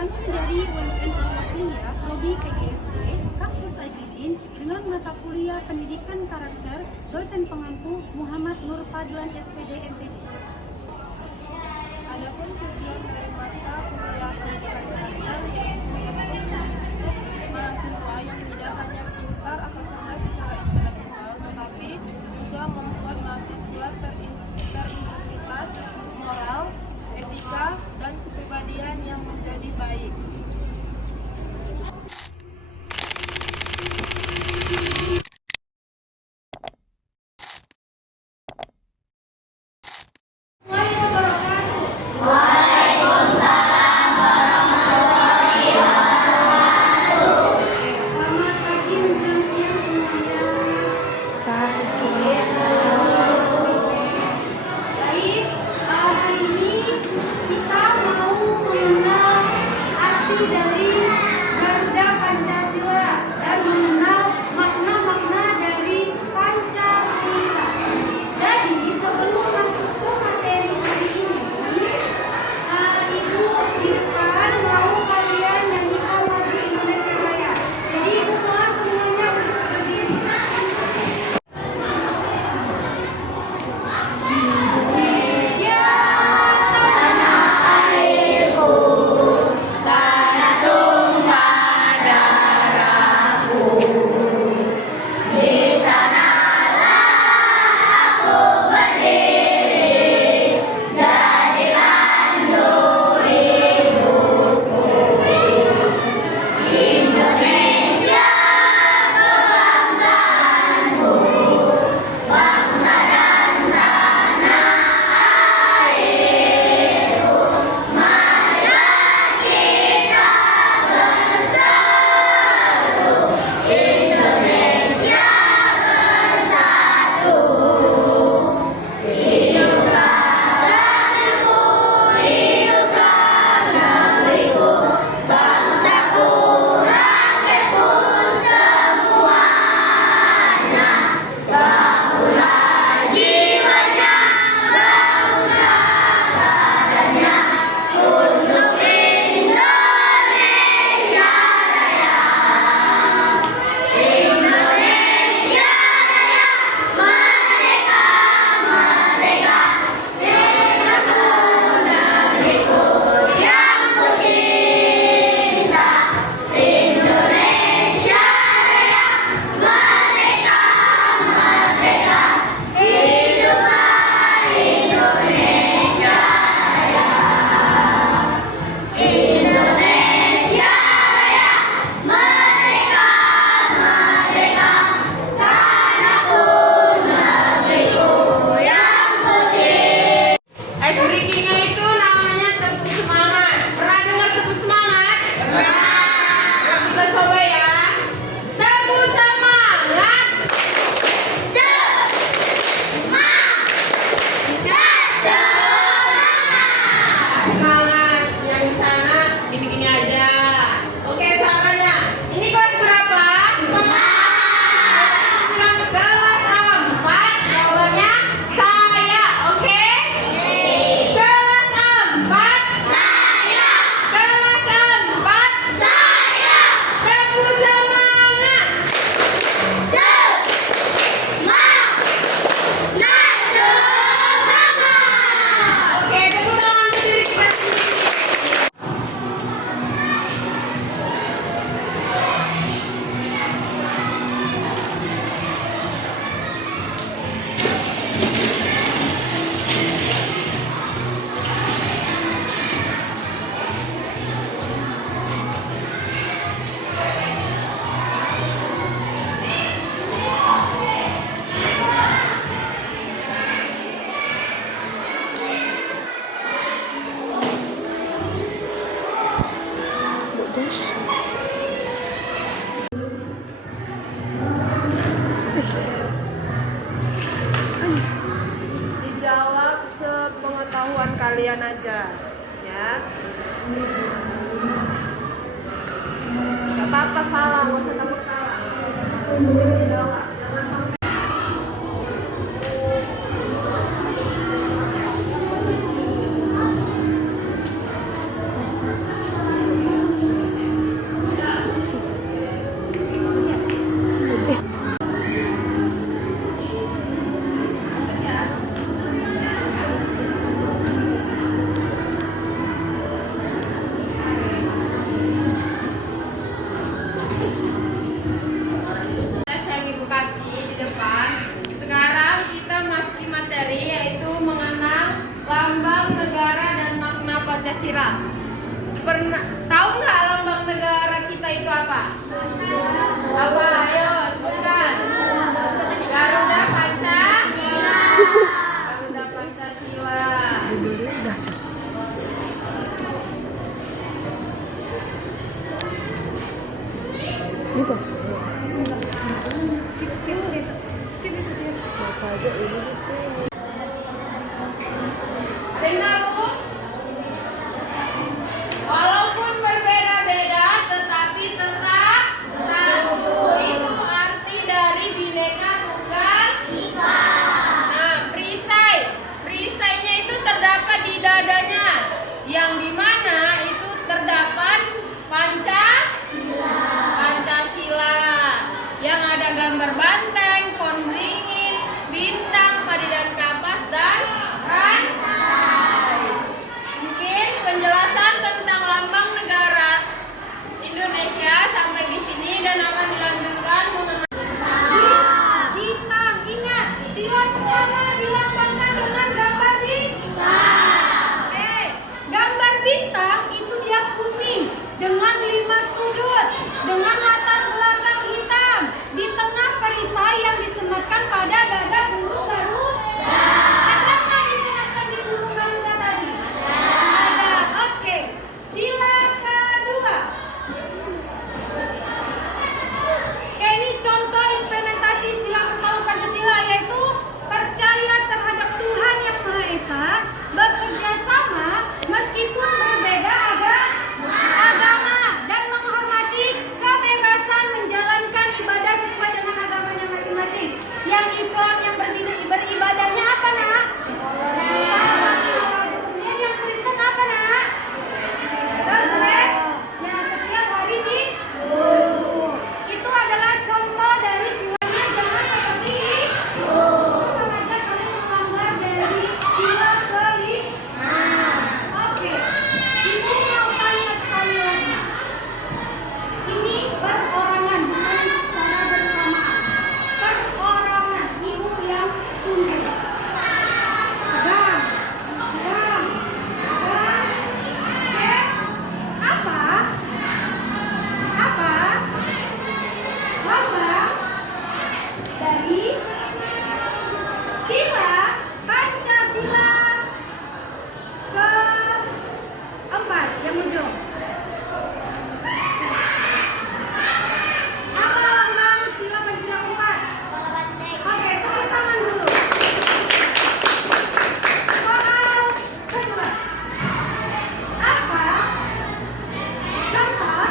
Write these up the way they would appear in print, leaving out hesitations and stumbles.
Kami dari UMN Muhammadiyah, Prodi PGSD, Kak Sajidin, dengan mata kuliah Pendidikan Karakter, dosen pengampu Muhammad Nur Fadlan SPD MPD. Adapun tujuan dari mata kuliah Pendidikan Karakter yaitu mahasiswa yang tidak hanya pintar atau cerdas secara intelektual, tetapi juga membuat mahasiswa terintegritas, moral, etika, dan kepribadian yang menjadi baik. Selamat pagi menjelang siang semuanya. Baik, hari ini kita mau mengenal arti dari Garuda Pancasila dan mengenal makna-makna dari Pancasila. Jadi sebelum masuk ke materi hari ini, Ibu di depan mau kalian nyanyikan lagu Indonesia Raya. Jadi Ibu mohon semuanya untuk berdiri. Indonesia tanah airku, tanah tumpah darahku. Di sanalah aku berdiri, jadi pandu hidupku. Indonesia kebangsaanku, bangsa dan tanah airku. Marilah kita bersatu, Indonesia bersatu. Hiduplah tanahku, hiduplah negeriku, bangsaku, rakyatku semuanya. Bangunlah jiwanya, bangunlah badannya untuk Indonesia Raya. Indonesia Raya, merdeka, merdeka, negeriku, negeriku yang kucinta. Indonesia Raya, merdeka, merdeka, hiduplah Indonesia Raya. Indonesia Raya, merdeka, merdeka, tanahku, negeriku yang kucinta. Ice breaking-nya itu namanya tepuk semangat. Pernah dengar tepuk semangat? Pernah. Kita coba ya. Tepuk semangat. Semangat. Yang di sana gini-gini aja. Oke, suaranya. Ini kelas berapa? Kelas 4. Jawabannya saya. Oke? Kelas 4. Saya, Kelas 4. saya, Tepuk semangat. semangat. Oke, tepuk tangan untuk diri kita sendiri. Dijawab sepengetahuan kalian aja, ya. Gak apa-apa salah, nggak usah takut salah. Dijawab, jangan sampai. Pancasila. Pernah tahu nggak lambang negara kita itu apa? Apa? Ayo sebutkan. Garuda Pancasila. Garuda Pancasila. Ada yang tahu? Walaupun berbeda-beda tetapi tetap satu. Itu arti dari Bhinneka Tunggal Ika. Nah, perisainya itu terdapat di dadanya, yang dimana itu terdapat Pancasila, yang ada gambar banteng, pohon beringin, bintang, padi dan kapas, dan rantai. Mungkin penjelasan tentang lambang negara Indonesia sampai di sini dan akan dilanjutkan mengenai Bintang. Ingat, sila pertama dilambangkan dengan gambar bintang. Gambar bintang itu dia kuning dengan 5 sudut, dengan latar belakang hitam. Di tengah perisai yang disematkan pada dada burung Garuda. Ada nggak disematkan di burung Garuda tadi? Ada. Oke. Sila kedua. Ini contoh implementasi sila pertama Pancasila, yaitu percaya terhadap Tuhan Yang Maha Esa, bekerja sama meskipun berbeda agama, dan menghormati kebebasan menjalankan ibadah sesuai dengan agamanya masing-masing. Yang Islam yang beribadahnya apa, Nak? Kemudian yang Kristen apa, Nak? Ya, setiap hari di itu adalah contoh dari silanya. Jangan seperti itu. Sengaja kalian melanggar dari sila kelima. Oke. Ibu mau tanya sekali lagi. Ini perorangan, bukan secara bersamaan. Perorangan. Ibu yang tunduk. Sedang. Oke. Apa? Lambang dari sila Pancasila keempat yang ujung. Apa lambang sila Pancasila keempat? Oke, tepuk tangan dulu. Soal kedua. Apa contoh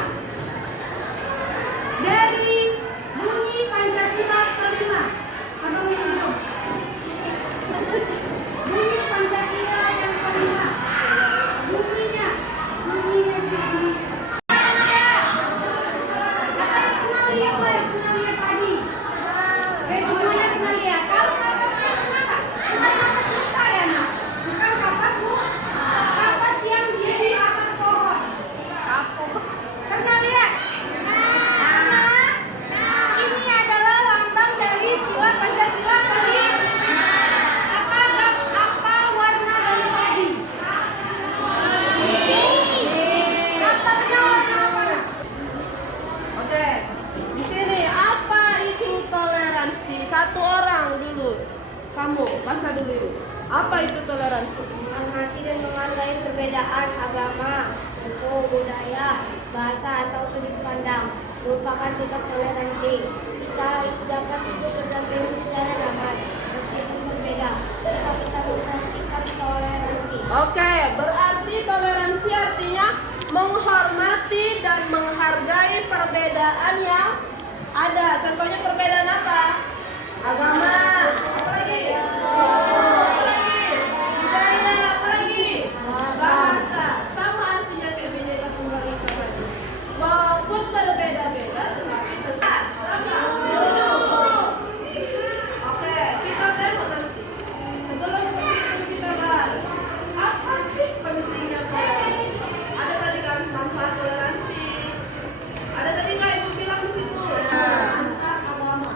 dari bunyi Pancasila kelima? Abang yang ujung. Bunyi Pancasila yang kelima. Bunyinya begini. Pernah lihat lo yang pernah lihat tadi? Semuanya pernah lihat. Kalau kapasnya pernah nggak? Bukan kapas muka ya, Nak? Bukan kapas muka. Kapas yang di atas pohon. Pernah lihat? Pernah? Ini adalah lambang dari sila Pancasila kelima. Apa warna dari padi? Daftarnya warna apa? Oke, di sini apa itu toleransi? Satu orang dulu. Kamu baca dulu. Apa itu toleransi? Menghormati dan menghargai perbedaan agama, suku, budaya, bahasa, atau sudut pandang merupakan sikap toleransi. Kita dapat hidup berdampingan secara damai, meskipun berbeda. Jika kita memperhatikan toleransi. Oke, berarti toleransi artinya menghormati dan menghargai perbedaan yang ada. Contohnya perbedaan apa? Agama. Apa lagi? Apa lagi? Budaya. Apa lagi? Bahasa. Sama artinya kayak Bhinneka Tunggal Ika tadi. Walaupun berbeda-beda, tetapi tetap. Oke, kita demo nanti. Sebelum itu kita bahas. Apa sih pentingnya toleransi? Ada tadi kan manfaat toleransi. Ada tadi nggak ibu bilang di situ? Antar agama.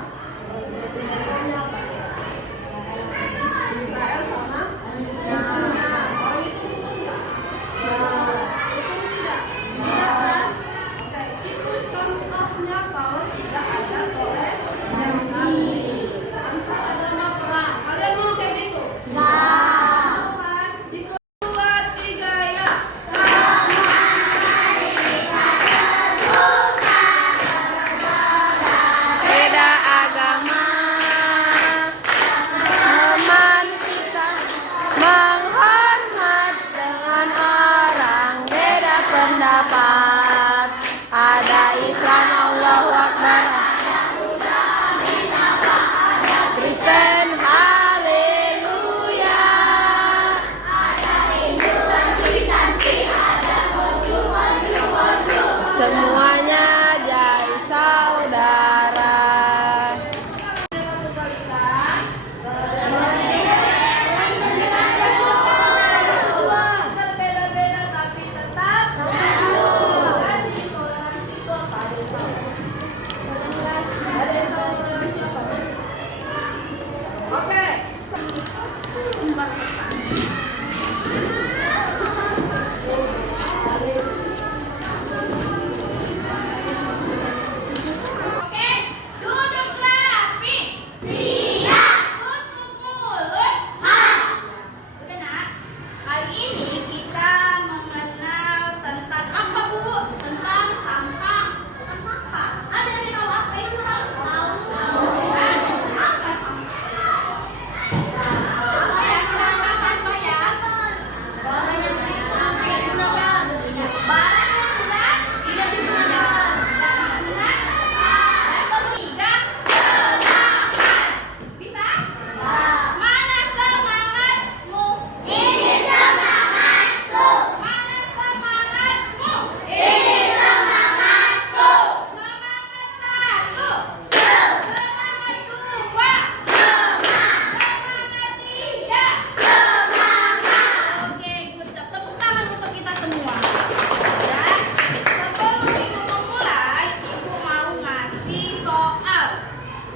Apa yang dinamakan sampah ya? Barang yang tidak digunakan. Barang yang sudah tidak digunakan. Dan ketiga, semangat. Bisa? Mana semangatmu? Ini semangatku. Mana semangatmu? Ini semangatku. Semangat satu. Semangat dua. Semangat tiga. Oke, good job. Tepuk tangan untuk kita semua. Dan sebelum ibu memulai, ibu mau ngasih soal.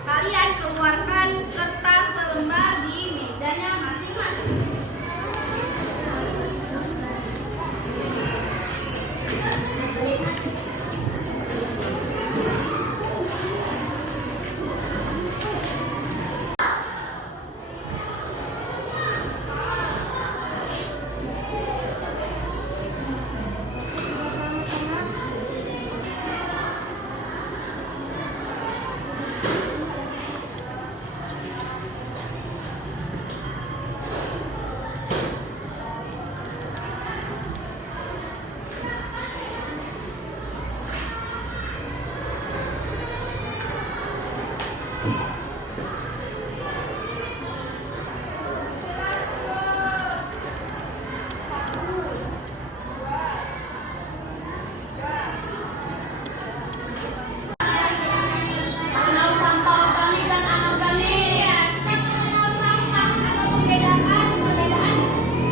Kalian keluarkan kertas selembar di mejanya masing-masing. Mengenal sampah organik dan anorganik. Kita mengenal sampah atau perbedaan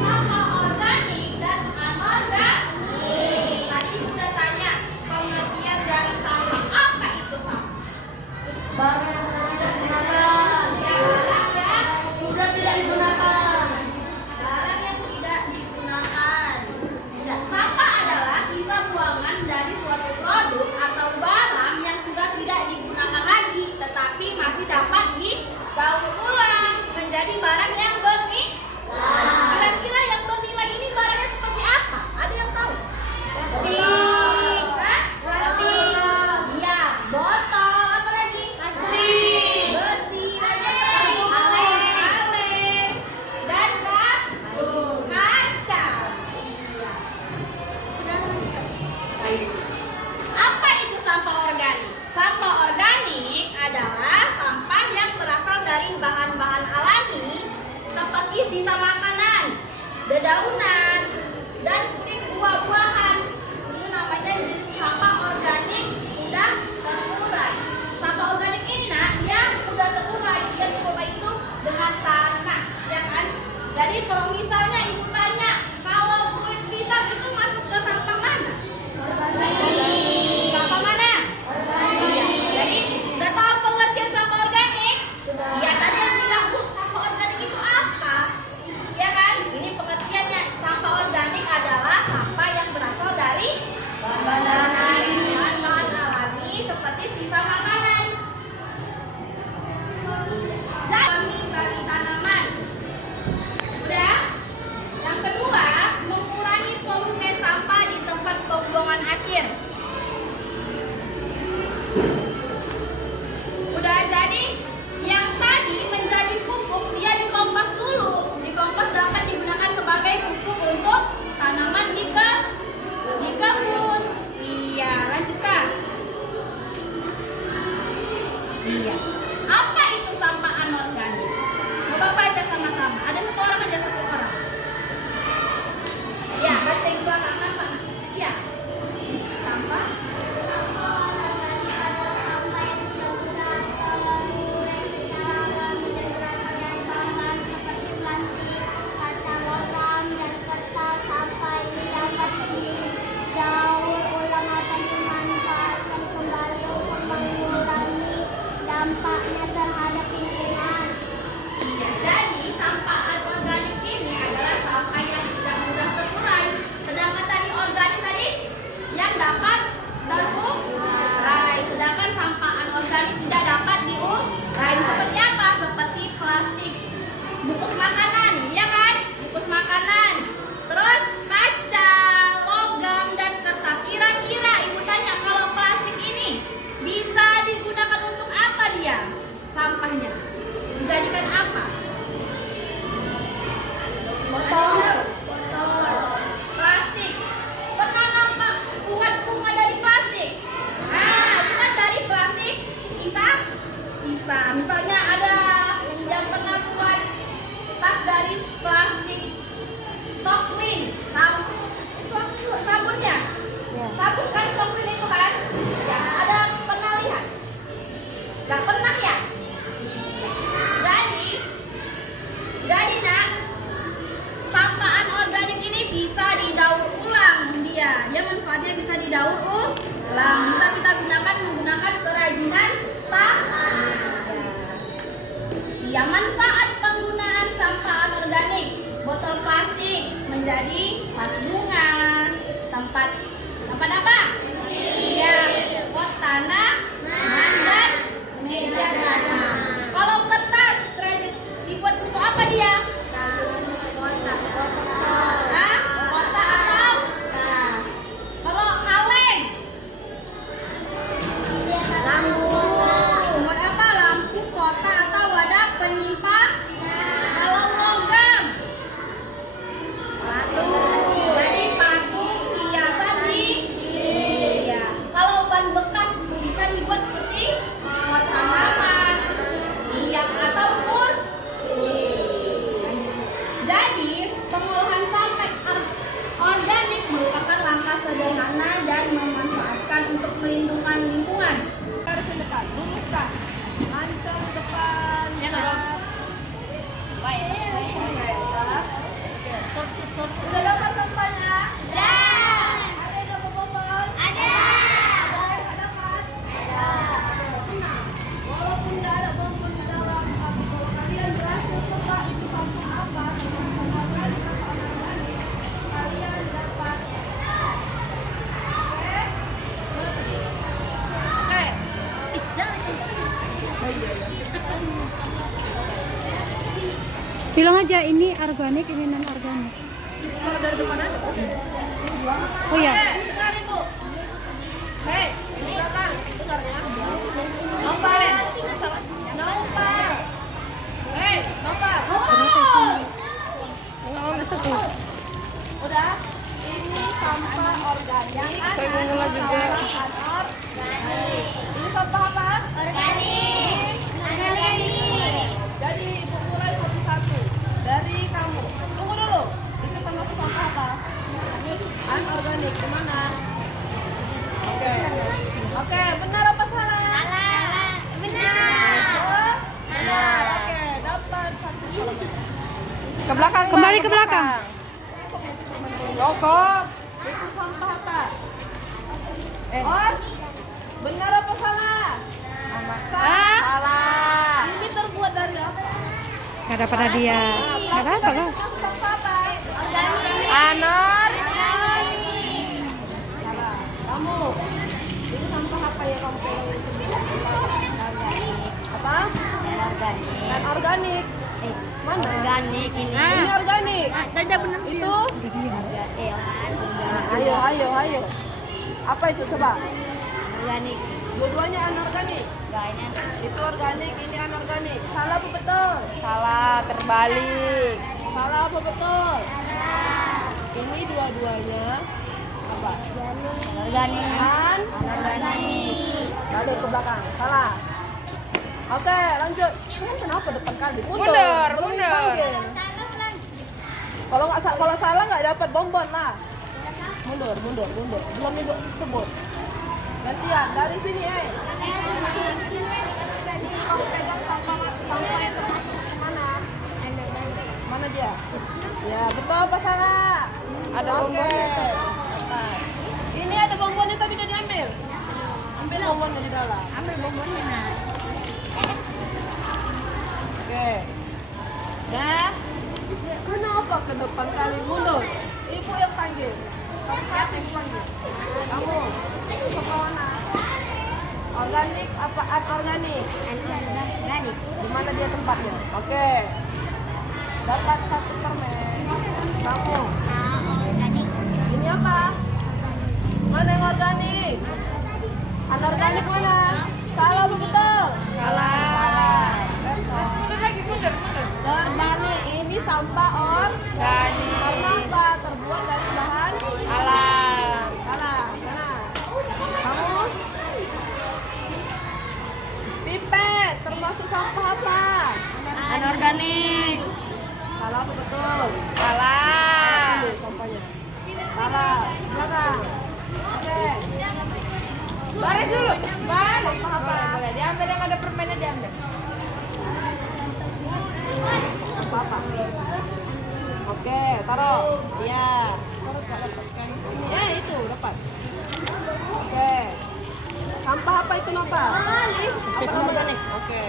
sampah organik dan anorganik. Tadi sudah tanya pengertian dari sampah. Apa itu sampah? Barang yang sudah tidak digunakan. Barang yang sudah tidak digunakan. Barang yang tidak digunakan. Tidak. Sampah adalah sisa buangan dari suatu produk atau barang yang sudah tidak digunakan lagi, tetapi masih dapat didaur ulang menjadi barang yang bernilai. Kira-kira yang bernilai ini barangnya seperti apa? Ada yang tahu? Plastik. Hah? Plastik. Iya. Botol. Apa lagi? Besi. Besi. Kaleng. Dan kaca. Udah lanjut. Apa itu sampah organik? Sampah organik adalah sampah yang berasal dari bahan-bahan alami seperti sisa makanan, dedaunan, dan kulit buah-buahan. Itu namanya jenis sampah organik mudah terurai. Sampah organik ini dia mudah terurai. Dia dicoba itu dengan tanah, ya kan? Jadi kalau misalnya ibu tanya, kalau kulit pisang itu masuk ke sampah mana? Sampah mana? Iya. Jadi udah tahu pengertian sampah organik? Iya, tadi yang bilang Bu, sampah organik itu apa? Ya kan? Ini pengertiannya. Sampah organik adalah sampah yang berasal dari bahan-bahan alami seperti sisa makanan. Jadi dari tanaman. Udah? menjadi vas bunga. Tempat apa? Iya, pot tanah, dan meja tanah. Kalau kertas dibuat untuk apa dia? Hah? Kotak atau kertas? Kalau kaleng? Buat apa? Lampu, kotak atau wadah penyimpan? Kalau logam? Jadi patung, hiasan iya. Kalau ban bekas bisa dibuat seperti pot tanaman, minyak atau kursi. Jadi pengolahan sampah organik merupakan langkah sederhana dan memanfaatkan untuk melindungi lingkungan. Garis depan, luruskan. Lancang depan. Ya, Kak. Baik. Sudah dapat sampahnya? Ada yang dapat bobot? Ada yang dapat? Walaupun tidak ada bobot di dalam, tapi kalau kalian berhasil tebak itu sampah apa, sampah organik atau anorganik, kalian dapat. Oke? Bilang aja ini organik, ini non organik. Kalau dari depan aja. Oh ya. Dengar itu. Hei, di belakang. Dengar ya. Nompar. Nompar. Hei, nompar. Udah. Ini sampah organik. Pengelola juga. Organik. Ini sampah apa? Organik. Jadi ibu mulai satu-satu. Dari kamu. Tunggu dulu. Itu termasuk sampah apa? Anorganik. Kemana? Oke, benar apa salah? Benar. Oke, dapat satu. Ke belakang. Kembali ke belakang. Rokok. Itu sampah apa? Benar apa salah? Salah. Ini terbuat dari apa? Gak dapat hadiah. Gak apa kok. Sampah apa? Salah. Kamu. Ini sampah apa ya kamu pegang itu? Apa? Dan organik. Mana? Organik ini. Ini organik. Tidak benar Itu? Ayo. Apa itu coba? Organik. Dua-duanya anorganik. Itu organik, ini anorganik. Salah apa betul? Salah, terbalik. Salah apa betul? Ini dua-duanya apa? Organik. Anorganik. Balik ke belakang. Salah. Oke, lanjut. Kalian kenapa depan kali? Mundur. Belum dipanggil. Kalau salah nggak dapat bonbon lah. Mundur. Belum ibu sebut. Gantian dari sini, Kamu pegang sampah itu mana? Mana dia? Ya, betul apa salah? Ada Oke. bonbonnya. Ini ada bonbonnya tadi udah diambil. Ambil bonbonnya di dalam. Ambil bonbonnya nah. Oke. Dah. Kenapa ke depan kali mundur? Ibu yang panggil. Siapa yang panggil? Kamu. Ke mana? Organik apa anorganik? Organik. Di mana dia tempatnya? Oke. Dapat satu permen. Kamu. Organik. Ini apa? Mana yang organik? Anorganik mana? Salah apa betul? Salah. Mundur lagi, mundur. Organik ini sampah Organik. karena apa? Terbuat dari bahan Alam. salah. Mana? Kamu? Pipet termasuk sampah apa? Anorganik. Salah apa betul? Salah. Ambil sampahnya. Salah. Belakang. Oke. Baris dulu. Baris. Sampah apa? Boleh. Diambil yang ada permennya diambil. Sampah apa? Oke, taruh. Iya. Ya, itu dapat. Oke. Sampah apa itu, Nova? Apa namanya? Oke.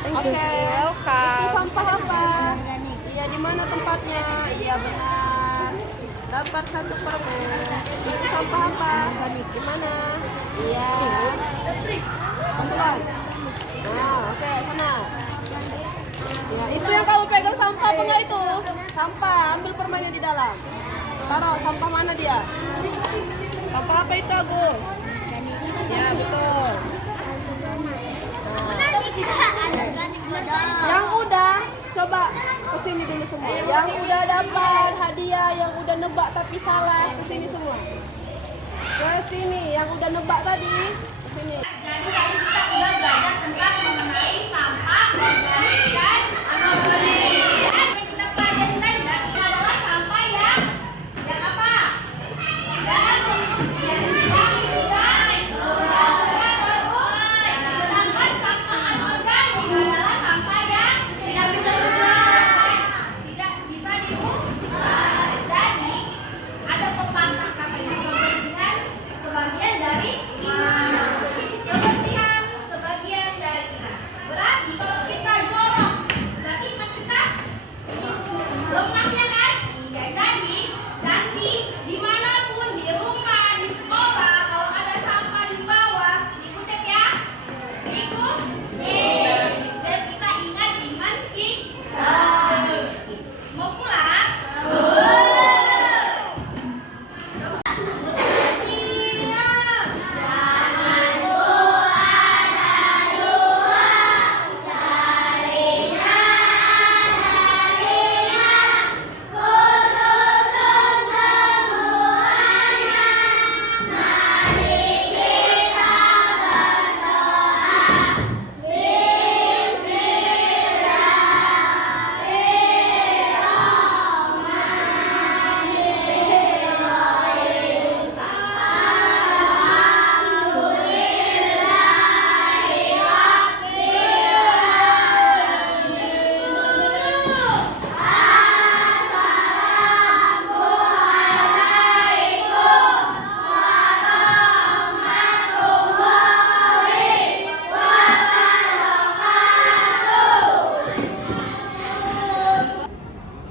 Oke. Itu Welcome. sampah apa? Iya, di mana? mana tempatnya? Iya benar. Dapat 1 permen. Itu sampah apa? Di mana? Iya. Kosong. Nah, oke, sana. Ya, itu yang kamu pegang sampah apa enggak itu? Sampah, ambil permennya di dalam. Taruh, sampah mana dia? Sampah apa itu, Agus? Ya, betul. Yang udah, coba kesini dulu semua. Yang udah dapat hadiah, yang udah nebak tapi salah, kesini semua. Kesini, yang udah nebak tadi, kesini. Jadi tadi kita udah belajar tentang mengenai sampah organik dan anorganik. Dan yang kita pelajari tadi adalah sampah yang apa? Yang sedangkan sampah anorganik adalah sampah yang tidak bisa diurai. Tidak bisa diurai. Jadi ada pepatah katanya kebersihan sebagian dari iman. Kebersihan sebagian dari iman. Berarti kalau kita jorok, berarti iman kita lemah ya kan? Iya. Jadi nanti dimanapun, di rumah, di sekolah, kalau ada sampah di bawah, dikutip ya. Ikut. Biar kita ingat iman kita. Mau pulang?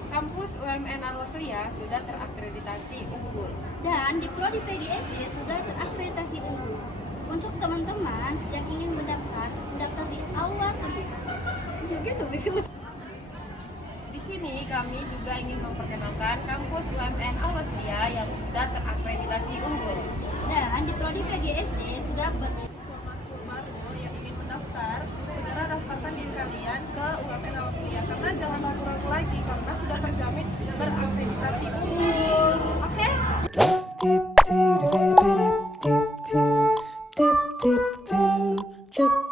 Kampus UMN Al-Wasliyah sudah terakreditasi unggul. Dan di Prodi PGSD sudah terakreditasi unggul. Untuk teman-teman yang ingin mendaftar di Aula gitu. Di sini kami juga ingin memperkenalkan kampus UMN Al-Wasliyah yang sudah terakreditasi unggul. Dan di Prodi PGSD sudah Mahasiswa baru yang ingin mendaftar, segera daftarkan diri kalian ke UMN Al-Wasliyah karena jangan ragu-ragu lagi karena sudah terjamin berakreditasi unggul. Oke? Dip dip dip dip dip dip dip dip